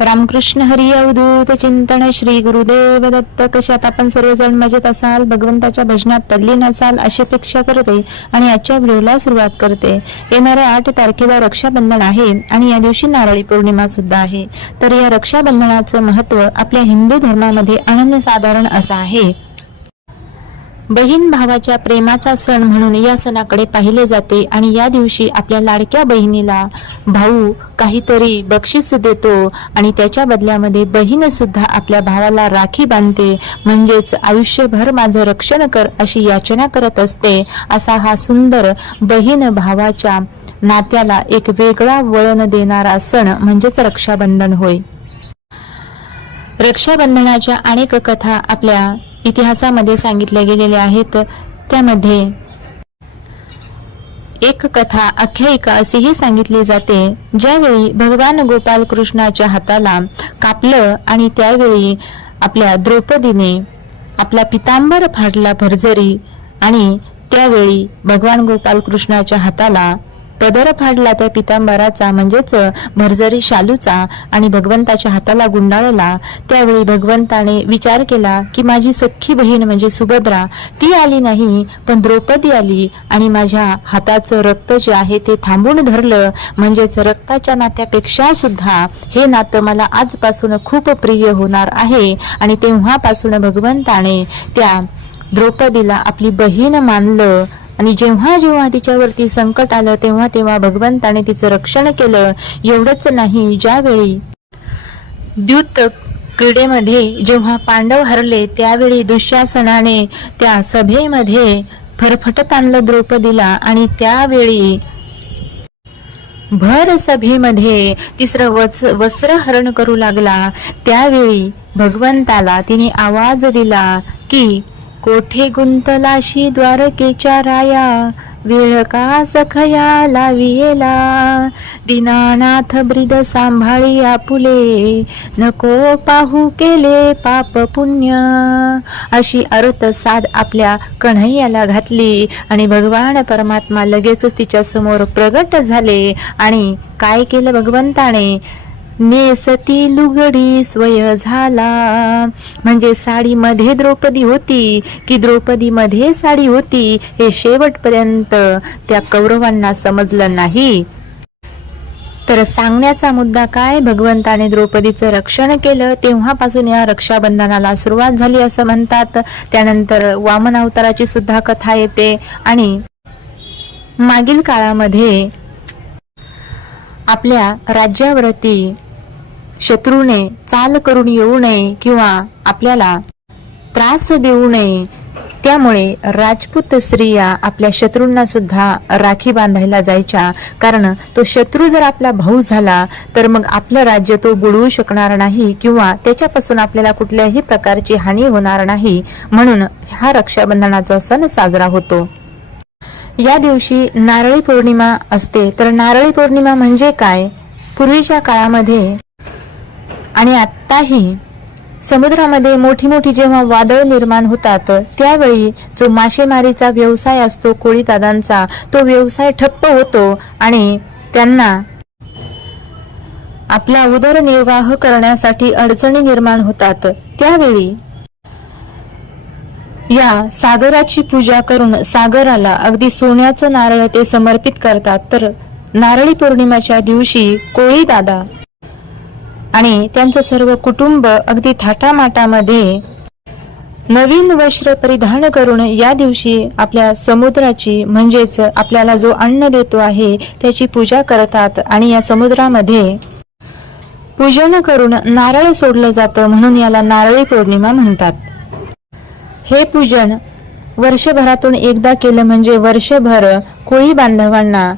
रामकृष्ण हरी अवधूत चिंतन श्री गुरुदेव दत्त. कशात आपण सर्वजण मजेत असाल भगवंताच्या भजनात तल्लीन असाल अशी अपेक्षा करते आणि आजच्या व्हिडिओला सुरुवात करते. येणाऱ्या आठ तारखेला रक्षाबंधन आहे आणि या दिवशी नारळी पौर्णिमा सुद्धा आहे. तर या रक्षाबंधनाचं महत्त्व आपल्या हिंदू धर्मामध्ये अनन्यसाधारण असं आहे. बहीण भावाच्या प्रेमाचा सण म्हणून या सणाकडे पाहिले जाते आणि या दिवशी आपल्या लाडक्या बहिणीला भाऊ काहीतरी बक्षीस देतो आणि त्याच्या बदल्यामध्ये बहीण सुद्धा आपल्या भावाला राखी बांधते. म्हणजेच आयुष्यभर माझं रक्षण कर अशी याचना करत असते. असा हा सुंदर बहीण भावाच्या नात्याला एक वेगळा वळण देणारा सण म्हणजेच रक्षाबंधन होय. रक्षाबंधनाच्या अनेक कथा आपल्या इतिहासामध्ये सांगितल्या गेलेल्या आहेत. त्यामध्ये एक कथा आख्यायिका अशीही सांगितली जाते. ज्यावेळी भगवान गोपाल कृष्णाच्या हाताला कापलं आणि त्यावेळी आपल्या द्रौपदीने आपला पितांबर फाडला भरजरी आणि त्यावेळी भगवान गोपाल कृष्णाच्या हाताला पदर फाडला त्या पितांबराचा म्हणजेच भरजरी शालूचा आणि भगवंताच्या हाताला गुंडाळला. त्यावेळी भगवंताने विचार केला की माझी सख्खी बहीण म्हणजे सुभद्रा ती आली नाही पण द्रौपदी आली आणि माझ्या हाताचं रक्त जे आहे ते थांबून धरलं. म्हणजेच रक्ताच्या नात्यापेक्षा सुद्धा हे नातं मला आजपासून खूप प्रिय होणार आहे. आणि तेव्हापासून भगवंताने त्या द्रौपदीला आपली बहीण मानलं आणि जेव्हा जेव्हा तिच्यावरती संकट आलं तेव्हा तेव्हा भगवंताने तिचं रक्षण केलं. एवढंच नाही ज्यावेळी द्युत क्रीडेमध्ये जेव्हा पांडव हरले त्यावेळी दुःशासनाने त्या सभेमध्ये फरफटत आणलं द्रौपदीला आणि त्यावेळी भर सभेमध्ये तिसरं वच वस्त्र हरण करू लागला. त्यावेळी भगवंताला तिने आवाज दिला की कोठे गुंतलाशी द्वारकेच्या राया? वेळ का सखया लावियला? दीनानाथ ब्रिद सांभाळी आपुले. नको पाहू केले पाप पुण्य. अशी अर्थ साध आपल्या कन्हैयाला घातली आणि भगवान परमात्मा लगेच तिच्या समोर प्रगट झाले. आणि काय केलं भगवंताने? नेसती लुगडी स्वय झाला. म्हणजे साडीमध्ये द्रौपदी होती. की द्रौपदी मध्ये साडी होती हे शेवटपर्यंत त्या कौरवांना समजलं नाही. तर सांगण्याचा मुद्दा काय? भगवंताने द्रौपदीचं रक्षण केलं. तेव्हापासून या रक्षाबंधनाला सुरुवात झाली असं म्हणतात. त्यानंतर वामन अवताराची सुद्धा कथा येते. आणि मागील काळामध्ये आपल्या राज्यावरती शत्रूने चाल करून येऊ नये किंवा आपल्याला त्रास देऊ नये त्यामुळे राजपूत स्त्रिया आपल्या शत्रूंना सुद्धा राखी बांधायला जायच्या. कारण तो शत्रू जर आपला भाऊ झाला तर मग आपलं राज्य तो बुडवू शकणार नाही किंवा त्याच्यापासून आपल्याला कुठल्याही प्रकारची हानी होणार नाही. म्हणून हा रक्षाबंधनाचा सण साजरा होतो. या दिवशी नारळी पौर्णिमा असते. तर नारळी पौर्णिमा म्हणजे काय? पूर्वीच्या काळामध्ये आणि आत्ताही समुद्रामध्ये मोठी मोठी जेव्हा वादळ निर्माण होतात त्यावेळी जो मासेमारीचा व्यवसाय असतो कोळी दादांचा तो व्यवसाय ठप्प होतो आणि त्यांना आपला उदरनिर्वाह करण्यासाठी अडचणी निर्माण होतात. त्यावेळी या सागराची पूजा करून सागराला अगदी सोन्याचं नारळ ते समर्पित करतात. तर नारळी पौर्णिमेच्या दिवशी कोळी दादा आणि त्यांचं सर्व कुटुंब अगदी थाटामाटामध्ये नवीन वस्त्र परिधान करून या दिवशी आपल्या समुद्राची म्हणजेच आपल्याला जो अन्न देतो आहे त्याची पूजा करतात आणि या समुद्रामध्ये पूजन करून नारळ सोडलं जातं म्हणून याला नारळी पौर्णिमा म्हणतात. हे पूजन वर्षभरातून एकदा केलं म्हणजे वर्षभर कोळी बांधवांना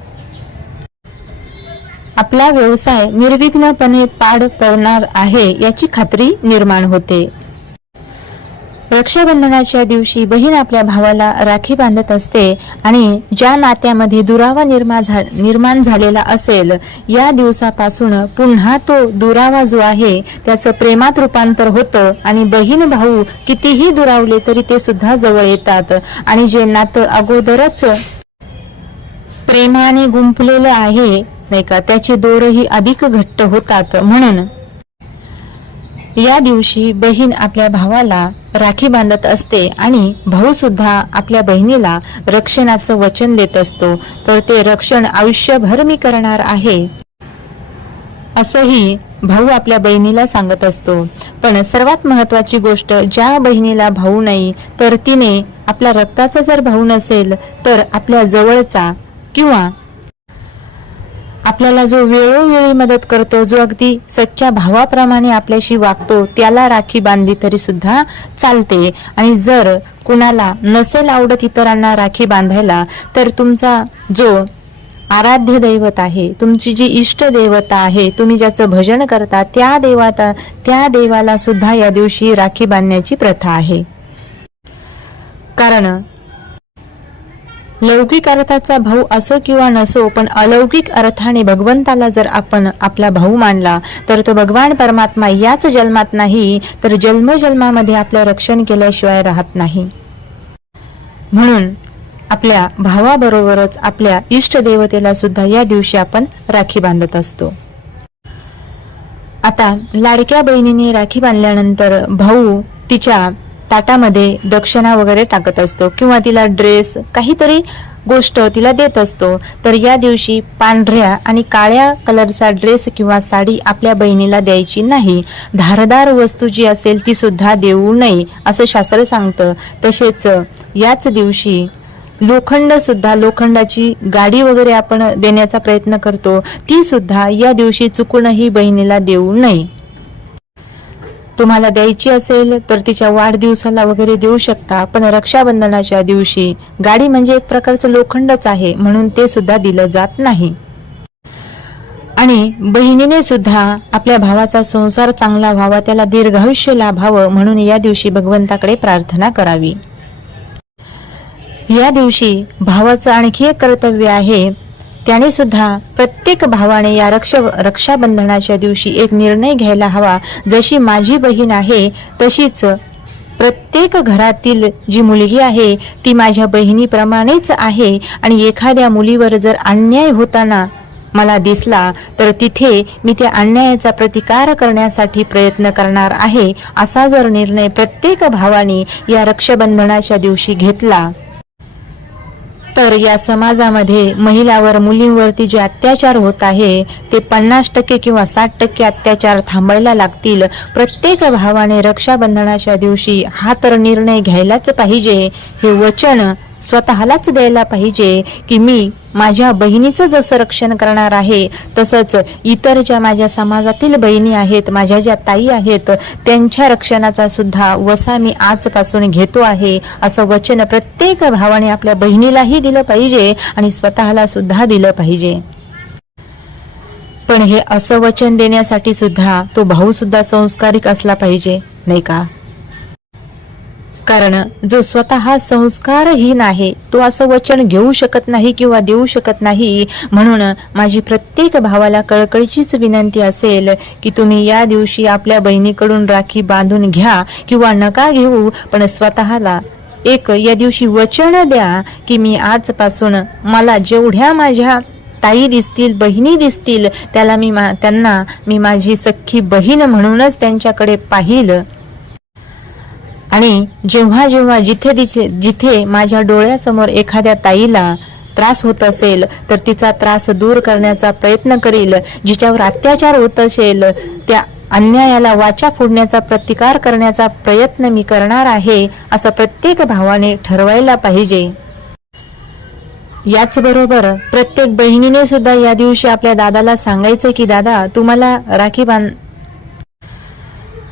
आपला व्यवसाय निर्विघ्नपणे पाड पडणार आहे याची खात्री निर्माण होते. रक्षाबंधनाच्या दिवशी बहीण आपल्या भावाला राखी बांधत असते आणि ज्या नात्यामध्ये दुरावा निर्माण झा निर्माण झालेला असेल या दिवसापासून पुन्हा तो दुरावा जो आहे त्याचं प्रेमात रूपांतर होतं आणि बहीण भाऊ कितीही दुरावले तरी ते सुद्धा जवळ येतात आणि जे नातं अगोदरच प्रेमाने गुंपलेलं आहे नाही का? त्याचे दोरही अधिक घट्ट होतात म्हणून. या दिवशी बहीण आपल्या भावाला राखी बांधत असते आणि भाऊ सुद्धा आपल्या बहिणीला रक्षणाचं वचन देत असतो. तर ते रक्षण आयुष्यभर मी करणार आहे. असंही भाऊ आपल्या बहिणीला सांगत असतो. पण सर्वात महत्वाची गोष्ट ज्या बहिणीला भाऊ नाही तर तिने आपल्या रक्ताचा जर भाऊ नसेल तर आपल्या जवळचा किंवा आपल्याला जो वेळोवेळी मदत करतो जो अगदी सच्च्या भावाप्रमाणे आपल्याशी वागतो त्याला राखी बांधली तरी सुद्धा चालते. आणि जर कुणाला नसेल आवडत इतरांना राखी बांधायला तर तुमचा जो आराध्य दैवत आहे तुमची जी इष्ट देवता आहे तुम्ही ज्याचं भजन करता त्या देवाता त्या देवाला सुद्धा या दिवशी राखी बांधण्याची प्रथा आहे. कारण लौकिक अर्थाचा भाऊ असो किंवा नसो पण अलौकिक अर्थाने भगवंताला जर आपण आपला भाऊ मानला तर तो भगवान परमात्मा याच जन्मात नाही तर जन्मजन्मामध्ये आपलं रक्षण केल्याशिवाय राहत नाही. म्हणून आपल्या भावाबरोबरच आपल्या इष्ट देवतेला सुद्धा या दिवशी आपण राखी बांधत असतो. आता लाडक्या बहिणीने राखी बांधल्यानंतर भाऊ तिच्या ताटामध्ये दक्षिणा वगैरे टाकत असतो किंवा तिला ड्रेस काहीतरी गोष्ट तिला देत असतो. तर या दिवशी पांढऱ्या आणि काळ्या कलरचा ड्रेस किंवा साडी आपल्या बहिणीला द्यायची नाही. धारदार वस्तू जी असेल ती सुद्धा देऊ नये असं शास्त्र सांगतं. तसेच याच दिवशी लोखंड सुद्धा लोखंडाची गाडी वगैरे आपण देण्याचा प्रयत्न करतो ती सुद्धा या दिवशी चुकूनही बहिणीला देऊ नये. तुम्हाला द्यायची असेल तर तिच्या वाढदिवसाला वगैरे देऊ शकता पण रक्षाबंधनाच्या दिवशी गाडी म्हणजे एक प्रकारचं लोखंडच आहे म्हणून ते सुद्धा दिलं जात नाही. आणि बहिणीने सुद्धा आपल्या भावाचा संसार चांगला व्हावा त्याला दीर्घायुष्य लाभावं म्हणून या दिवशी भगवंताकडे प्रार्थना करावी. या दिवशी भावाचं आणखी एक कर्तव्य आहे त्याने सुद्धा प्रत्येक भावाने या रक्ष रक्षाबंधनाच्या दिवशी एक निर्णय घ्यायला हवा. जशी माझी बहीण आहे तशीच प्रत्येक घरातील जी मुलगी आहे ती माझ्या बहिणीप्रमाणेच आहे. आणि एखाद्या मुलीवर जर अन्याय होताना मला दिसला तर तिथे मी त्या अन्यायाचा प्रतिकार करण्यासाठी प्रयत्न करणार आहे असा जर निर्णय प्रत्येक भावाने या रक्षाबंधनाच्या दिवशी घेतला तर या समाजामध्ये महिलावर मुलींवरती जे अत्याचार होत आहे ते पन्नास टक्के किंवा साठ टक्के अत्याचार थांबायला लागतील. प्रत्येक भावाने रक्षाबंधनाच्या दिवशी हा तर निर्णय घ्यायलाच पाहिजे. हे वचन स्वतःलाच द्यायला पाहिजे की मी माझ्या बहिणीचं जसं रक्षण करणार आहे तसंच इतर ज्या माझ्या समाजातील बहिणी आहेत माझ्या ज्या ताई आहेत त्यांच्या रक्षणाचा सुद्धा वसा मी आजपासून घेतो आहे असं वचन प्रत्येक भावाने आपल्या बहिणीलाही दिलं पाहिजे आणि स्वतःला सुद्धा दिलं पाहिजे. पण हे असं वचन देण्यासाठी सुद्धा तो भाऊ सुद्धा संस्कारिक असला पाहिजे नाही का? कारण जो स्वतः संस्कारहीन आहे तो असं वचन घेऊ शकत नाही किंवा देऊ शकत नाही म्हणून माझी प्रत्येक भावाला कळकळीचीच विनंती असेल की तुम्ही या दिवशी आपल्या बहिणीकडून राखी बांधून घ्या किंवा नका घेऊ पण स्वतःला एक या दिवशी वचन द्या की मी आजपासून मला जेवढ्या माझ्या ताई दिसतील बहिणी दिसतील त्याला मी मा- त्यांना मी माझी सख्खी बहीण म्हणूनच त्यांच्याकडे पाहिलं. आणि जेव्हा जेव्हा जिथे दिसे जिथे माझ्या डोळ्यासमोर एखाद्या ताईला त्रास होत असेल तर तिचा त्रास दूर करण्याचा प्रयत्न करील जिच्यावर अत्याचार होत असेल त्या अन्यायाला वाचा फोडण्याचा प्रतिकार करण्याचा प्रयत्न मी करणार आहे असं प्रत्येक भावाने ठरवायला पाहिजे. याचबरोबर प्रत्येक बहिणीने सुद्धा या दिवशी आपल्या दादाला सांगायचं की दादा तुम्हाला राखी बांध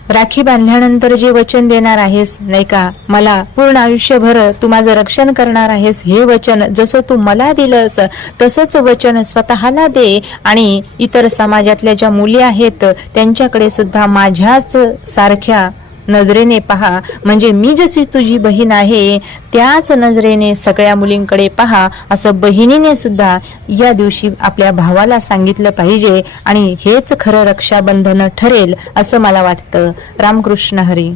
राखी बांधल्यानंतर जे वचन देणार आहेस नाही का? मला पूर्ण आयुष्यभर तू माझं रक्षण करणार आहेस. हे वचन जसं तू मला दिलंस तसंच वचन स्वतःला दे. आणि इतर समाजातल्या ज्या मुली आहेत त्यांच्याकडे सुद्धा माझ्याच सारख्या नजरेने पहा. म्हणजे मी जशी तुझी बहीण आहे त्याच नजरेने सगळ्या मुलींकडे पहा. असं बहिणीने सुद्धा या दिवशी आपल्या भावाला सांगितलं पाहिजे आणि हेच खरं रक्षाबंधन ठरेल असं मला वाटतं. रामकृष्ण हरी.